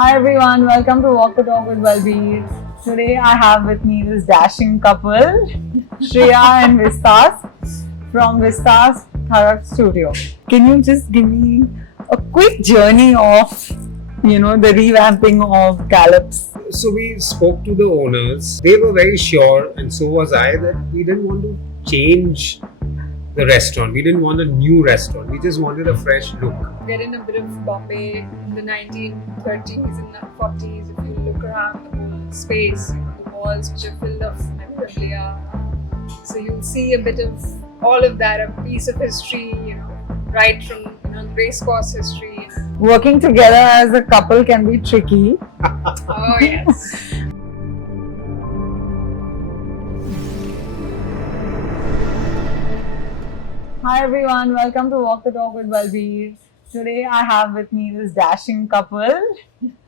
Hi everyone, welcome to Walk the Talk with Bulbeer. Today I have with me this dashing couple, Shreya and Vistasp from Vistasp Shreya Studio. Can you just give me a quick journey of, the revamping of GALLOPS? So we spoke to the owners. They were very sure, and so was I, that we didn't want to change the restaurant. We didn't want a new restaurant. We just wanted a fresh look. We're in a bit of Bombay in the 1930s and 40s. If you look around the whole space, the walls which are filled of memorabilia. So you'll see a bit of all of that, a piece of history, right from the racecourse history. Working together as a couple can be tricky. Oh yes. Hi everyone, welcome to Walk the Talk with Bulbeer. Today I have with me this dashing couple,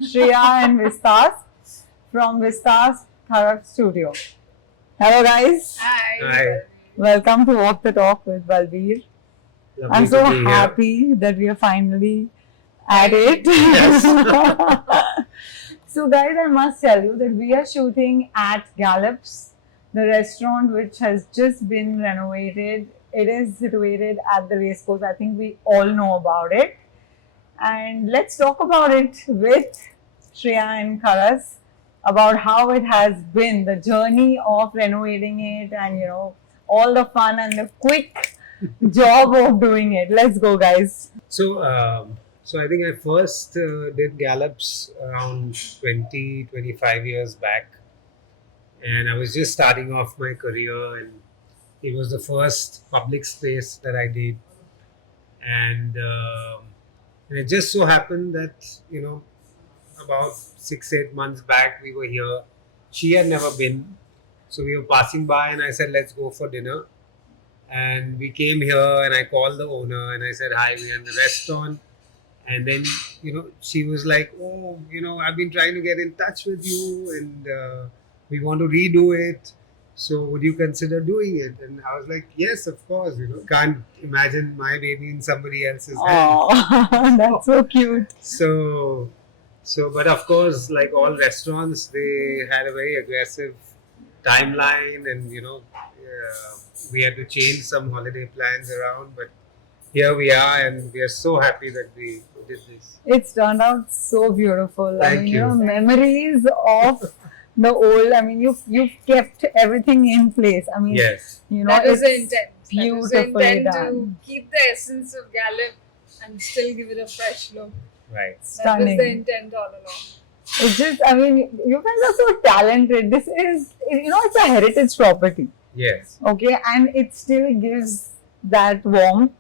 Shreya and Vistasp from Vistasp Shreya Studio. Hello guys, Hi. welcome to Walk the Talk with Bulbeer. Lovely I'm to so be here. happy that we are finally at it. Yes. So guys, I must tell you that we are shooting at GALLOPS, the restaurant which has just been renovated. It is situated at the racecourse. I think we all know about it. And let's talk about it with Shreya and Kharas about how it has been, the journey of renovating it and, all the fun and the quick job of doing it. Let's go, guys. So I think I first did Gallops around 20, 25 years back. And I was just starting off my career, and it was the first public space that I did. And it just so happened that, about 6-8 months back, we were here. She had never been. So we were passing by, and I said, let's go for dinner. And we came here, and I called the owner, and I said, hi, we're in the restaurant. And then, she was like, oh, I've been trying to get in touch with you, and we want to redo it. So would you consider doing it? And I was like, yes, of course. Can't imagine my baby in somebody else's hand. Oh, that's so cute. But of course, like all restaurants, they had a very aggressive timeline, and we had to change some holiday plans around. But here we are, and we are so happy that we did this. It's turned out so beautiful. Thank you. Memories of the old. You've kept everything in place. Yes. That was the it's intent. That was the beautifully intent done. to keep the essence of Gallop and still give it a fresh look. Right. That Stunning. was the intent all along. It's just, you guys are so talented. This is, it's a heritage property. Yes. Okay, and it still gives that warmth.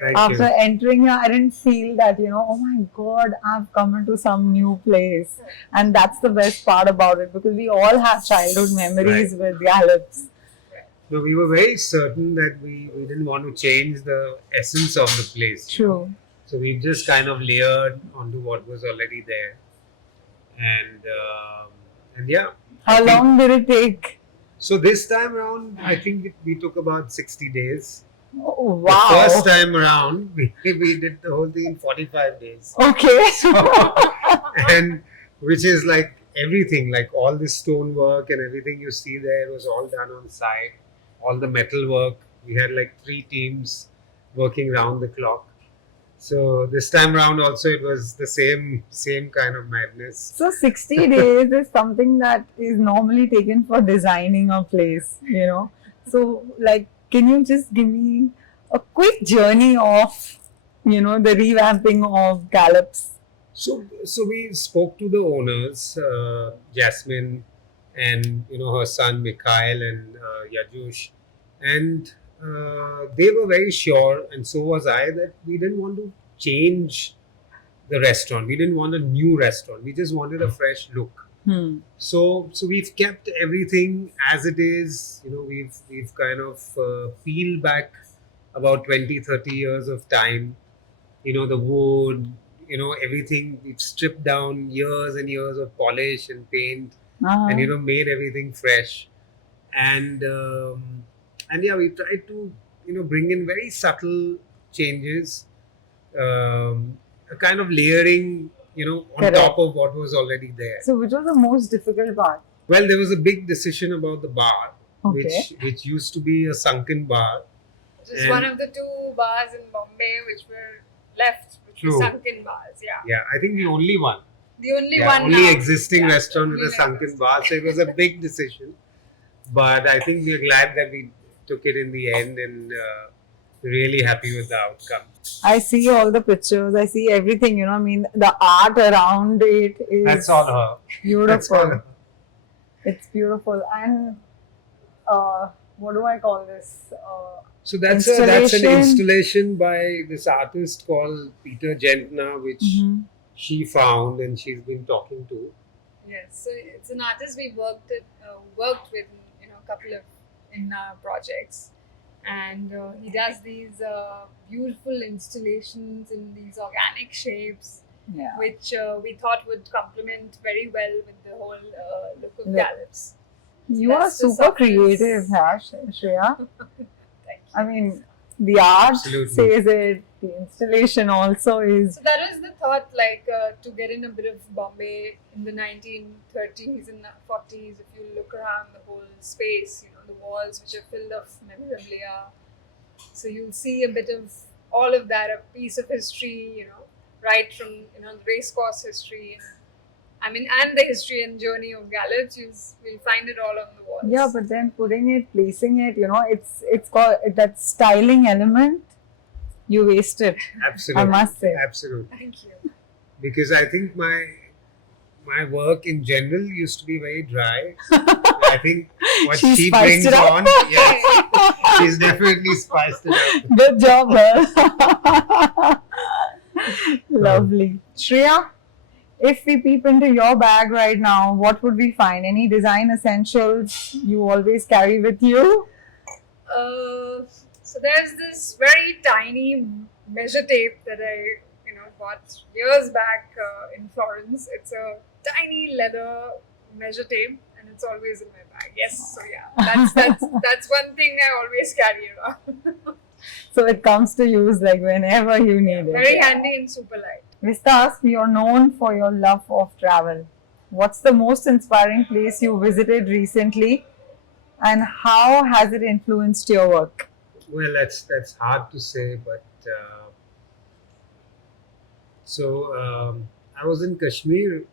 Thank After you. entering here, I didn't feel that, oh my God, I've come into some new place. And that's the best part about it, because we all have childhood memories with GALLOPS. So we were very certain that we didn't want to change the essence of the place. True. So we've just kind of layered onto what was already there. And yeah. How long did it take? So this time around, I think we took about 60 days. Oh, wow. The first time around, we did the whole thing in 45 days. Okay. And which is like everything, like all the stonework and everything you see there was all done on site. All the metal work. We had like 3 teams working round the clock. So this time around also it was the same kind of madness. So 60 days is something that is normally taken for designing a place, So can you just give me a quick journey of, the revamping of GALLOPS? So we spoke to the owners, Jasmine, and her son Mikhail and Yajush, and they were very sure, and so was I, that we didn't want to change the restaurant. We didn't want a new restaurant. We just wanted a fresh look. So we've kept everything as it is. We've kind of peeled back about 20-30 years of time. The wood, everything. We've stripped down years and years of polish and paint, and made everything fresh. And yeah, we tried to bring in very subtle changes, a kind of layering on Correct. top of what was already there. So, which was the most difficult part? Well, there was a big decision about the bar, Okay. which used to be a sunken bar. Just And- one of the two bars in Bombay which were left, which were True. sunken bars. Yeah. Yeah, I think the only one. The only Yeah, one only now. existing Yeah, restaurant with only a sunken existing. bar. So it was a big decision. But I think we're glad that we took it in the end and really happy with the outcome. I see all the pictures. I see everything. I mean, the art around it is That's all her. beautiful. That's all her. It's beautiful. And what do I call this? So that's an Installation. installation by this artist called Peter Gentner, which Mhm. she found and she's been talking to. Yes, so it's an artist we worked with in a couple of projects, and he does these beautiful installations in these organic shapes, Yeah. which we thought would complement very well with the whole look of Look. GALLOPS. You are That's the super softness. creative, Shreya. Thank you. I mean, the art Absolutely. says it. The installation also is. So that was the thought, to get in a bit of Bombay in the 1930s and 40s. If you look around the whole space, the walls which are filled of memorabilia. So you'll see a bit of all of that, a piece of history, right from the racecourse history. And the history and journey of GALLOPS. You'll find it all on the walls. Yeah, but then placing it, it's called that styling element. You wasted. Absolutely. I must say. Absolutely. Thank you. Because I think my work in general used to be very dry. I think what She she spiced brings it up. on, yes, she's definitely spiced it up. Good job, girl. Lovely. Shreya, if we peep into your bag right now, what would we find? Any design essentials you always carry with you? So there's this very tiny measure tape that I bought years back in Florence. It's a tiny leather measure tape, and it's always in my bag. Yes, so yeah, that's one thing I always carry around. So it comes to use like whenever you need it. Very handy and super light. Vistasp, you're known for your love of travel. What's the most inspiring place you visited recently, and how has it influenced your work? Well, that's hard to say, but I was in Kashmir.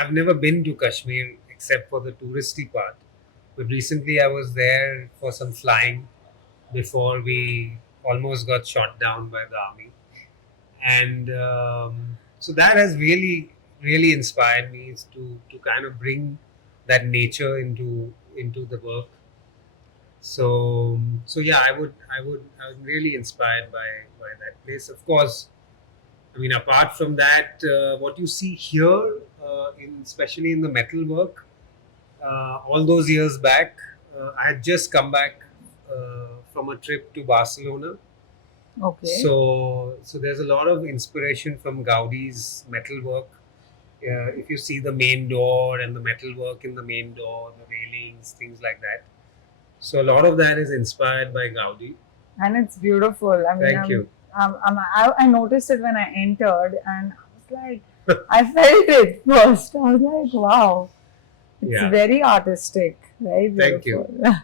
I've never been to Kashmir except for the touristy part. But recently I was there for some flying before we almost got shot down by the army. And so that has really, really inspired me to kind of bring that nature into the work. So yeah, I'm really inspired by that place. Of course, apart from that, what you see here, especially in the metal work, all those years back, I had just come back from a trip to Barcelona. Okay. So there's a lot of inspiration from Gaudi's metalwork. If you see the main door and the metalwork in the main door, the railings, things like that. So a lot of that is inspired by Gaudi. And it's beautiful. Thank you. I noticed it when I entered, and I was like, I felt it first. I was like, wow, it's Yeah. very artistic, very Thank you. beautiful.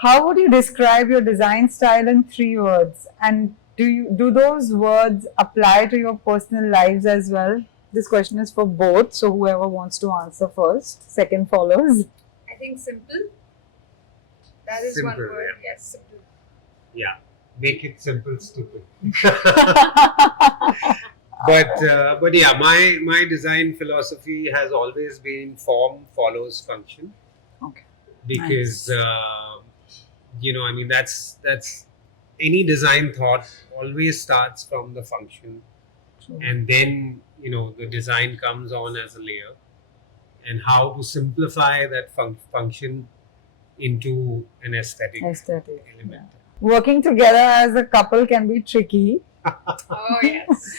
How would you describe your design style in 3 words? And do those words apply to your personal lives as well? This question is for both, so whoever wants to answer first, second follows. I think simple. That is Simple, one word. yeah. Yes, simple. Yeah, make it simple, stupid. But yeah, my design philosophy has always been form follows function. Okay. Because that's any design thought always starts from the function, True. and then the design comes on as a layer, and how to simplify that function into an aesthetic Aesthetic. element. Working together as a couple can be tricky. Oh yes.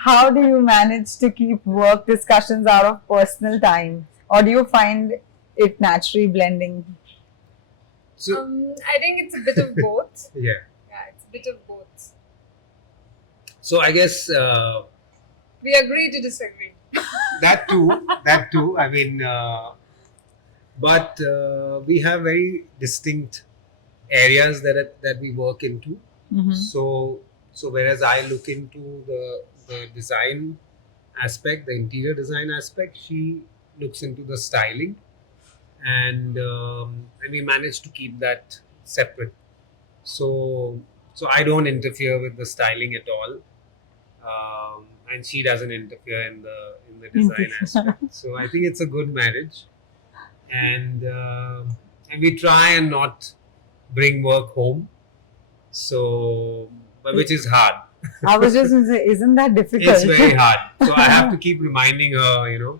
How do you manage to keep work discussions out of personal time? Or do you find it naturally blending? So I think it's a bit of both. yeah, Yeah, it's a bit of both. so I guess We agree to disagree. That too. I mean, but we have very distinct areas that we work into. Mhm. So whereas I look into the design aspect, the interior design aspect, she looks into the styling, and we managed to keep that separate. So I don't interfere with the styling at all, and she doesn't interfere in the design aspect. So I think it's a good marriage, and we try and not bring work home. So, but which is hard. I was just going to say, isn't that difficult? It's very hard. So I have to keep reminding her,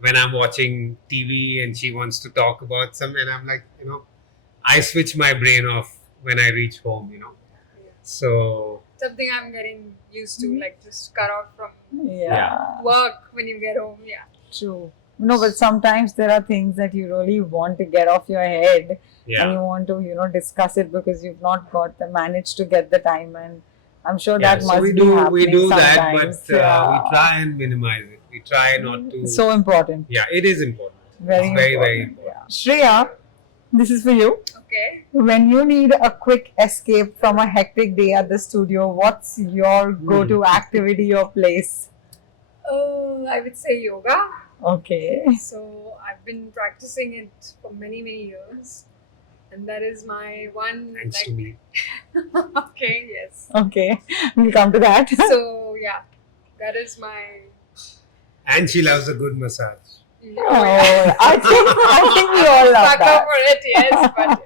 when I'm watching TV and she wants to talk about some, and I'm like, I switch my brain off when I reach home. So Something I'm getting used to, like just cut off from Yeah, work when you get home. Yeah. true. No, but sometimes there are things that you really want to get off your head and yeah, you want to, discuss it because you've not managed to get the time, and I'm sure yeah. that So must we be do happening that, sometimes. but we try and minimize it. We try not to. So important. Yeah, it is important. Very, It's very, important. very important. Yeah. Shreya, this is for you. Okay. When you need a quick escape from a hectic day at the studio, what's your go-to activity or place? Oh, I would say yoga. Okay. So I've been practicing it for many, many years. And that is my one. Thanks to me. Okay, yes. Okay. We'll come to that. So, yeah, that is my. And she loves a good massage. Oh, I think we all love Sucker that. for it, yes. But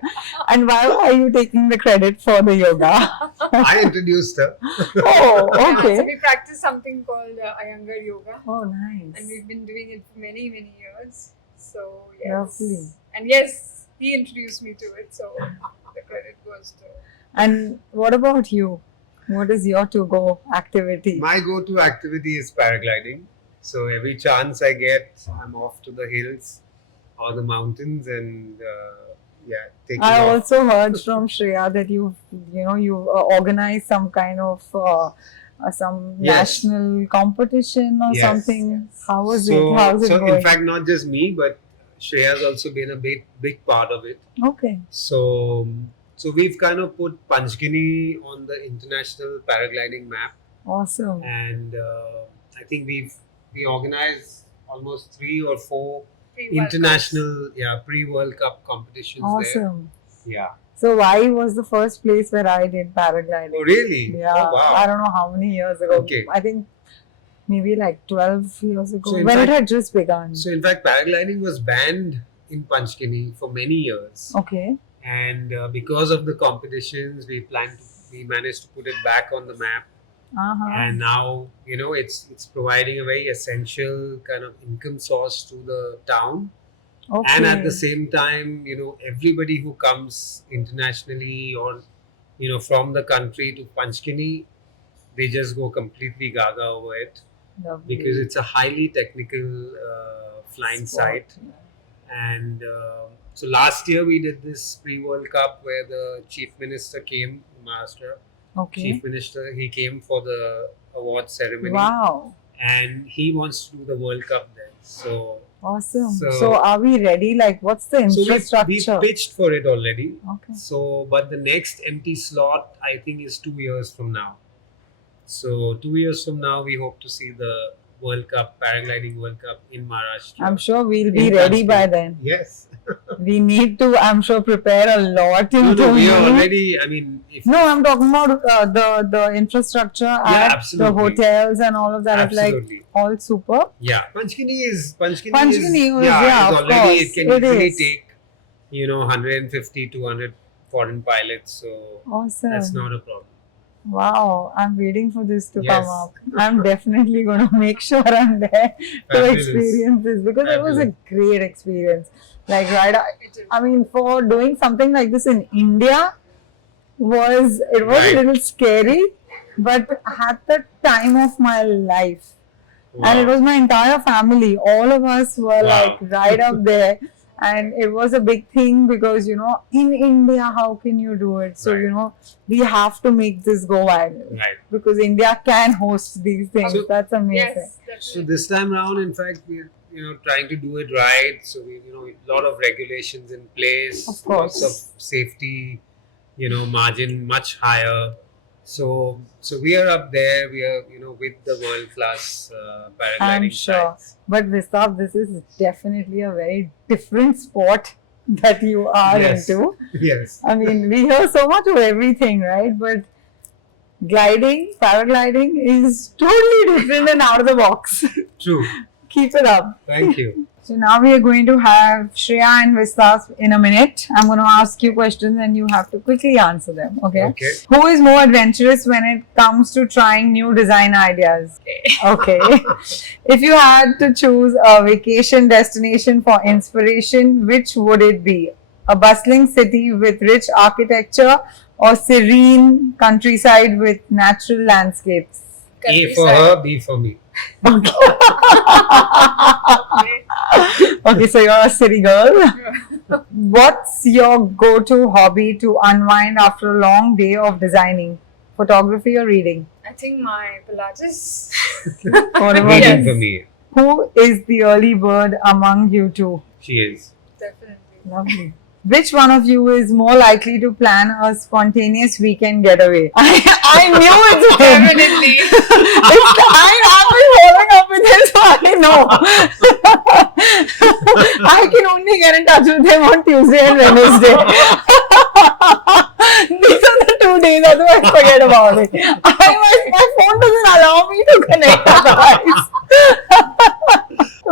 And why are you taking the credit for the yoga? I introduced her. Oh, yeah, so okay. we practice something called Iyengar yoga. Oh, nice. And we've been doing it for many, many years. So, yes. Lovely. And yes, he introduced me to it. So, the credit goes to. And what about you? What is your to-go activity? My go-to activity is paragliding. So every chance I get, I'm off to the hills or the mountains, and taking I off. also heard from Shreya that you organized some kind of some Yes. national competition or Yes. something. How was So, it? How's it so going? in fact, not just me, but Shreya's also been a big part of it. Okay. So we've kind of put Panchgini on the international paragliding map, Awesome. and I think we organized almost 3 or 4 Pre-World international pre-World Cup competitions Awesome. there. Yeah. So Wai was the first place where I did paragliding. Oh really? Yeah. Oh, wow. I don't know how many years ago. Okay. I think maybe like 12 years ago So in when it fact- had just begun. So in fact, paragliding was banned in Panchgini for many years, Okay. and because of the competitions, we managed to put it back on the map, Uh-huh. and now it's providing a very essential kind of income source to the town, Okay. and at the same time, everybody who comes internationally or from the country to Panchgini, they just go completely gaga over it Lovely. because it's a highly technical flying Sport. site. And so last year we did this pre-World Cup where the Chief Minister came, Maharashtra. Okay. Chief Minister, he came for the award ceremony, Wow. and he wants to do the World Cup there. So, Awesome. So- So are we ready? Like, what's the we infrastructure? pitched for it already. Okay. So, but the next empty slot I think is 2 years from now. So 2 years from now, we hope to see the World Cup, paragliding World Cup in Maharashtra. I'm sure we'll be In ready Panchgini. by then. Yes. We need to, I'm sure, prepare a lot No, into we are it. already. I mean, if No, I'm talking about the infrastructure at the absolutely. hotels and all of that. It's like absolutely. all super. Yeah, Panchgini is Panchgini is, yeah, is of already course, it can it easily is. take 150 200 foreign pilots, so Awesome. that's not a problem. Wow, I'm waiting for this to Yes. come up. I'm definitely going to make sure I'm there to Fabulous. experience this because it was a Fabulous. great experience. Like, right, I mean, for doing something like this in India was Right. a little scary, but at the time of my life. And it Wow. was my entire family. All of us were Wow. like right up there. And it was a big thing because, you know, in India, how can you do it? So, Right. you know, we have to make this go viral Right. because India can host these things. So- That's amazing. Yes, So definitely. this time around, in fact, we're trying to do it right. So we a lot of regulations in place, Of course. lots of safety, margin much higher. So we are up there. We are with the world class paragliding I'm sure. sites. But Vistasp, this is definitely a very different sport that you are Yes. into. Yes. I mean, we hear so much of everything, right? But gliding, paragliding is totally different and out of the box. True. Keep it up. Thank you. So now we are going to have Shreya and Vistasp in a minute. I'm going to ask you questions and you have to quickly answer them. Okay? Okay. Who is more adventurous when it comes to trying new design ideas? Okay. If you had to choose a vacation destination for inspiration, which would it be? A bustling city with rich architecture or serene countryside with natural landscapes? A for her, B for me. Okay, so you're a city girl. What's your go-to hobby to unwind after a long day of designing? Photography or reading? I think my Pilates. What about Reading you? for me. Who is the early bird among you two? She is. Definitely. Lovely. Which one of you is more likely to plan a spontaneous weekend getaway? I knew it's him. Definitely. I've been following up with him, so I know. I can only get in touch with him on Tuesday and Wednesday. These are the 2 days, otherwise forget about it. My phone doesn't allow me to connect otherwise.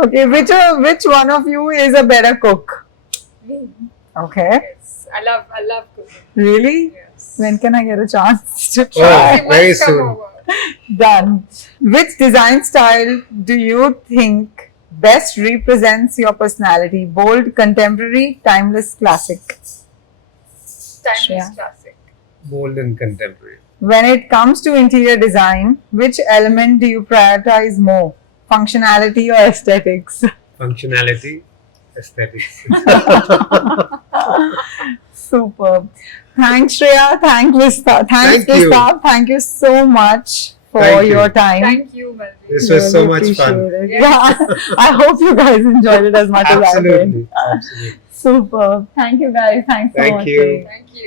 Okay, which one of you is a better cook? Me. Okay. Yes. I love cooking. Really? Yes. When can I get a chance to Oh, try? You must very come soon. over. Done. Which design style do you think best represents your personality? Bold, contemporary, timeless, classic? Timeless Yeah. classic. Bold and contemporary. When it comes to interior design, which element do you prioritize more? Functionality or aesthetics? Functionality, aesthetics. Superb. Thanks, Shreya. Thanks, Vista. Thanks, Thank you. Vista. Thank you so much for Thank you. your time. Thank you, Malvi. This was so much fun. appreciate it. Yes. Yeah, I hope you guys enjoyed it as much as I did. Absolutely. Absolutely. Superb. Thank you guys. Thanks so Thank much. you. for- Thank you.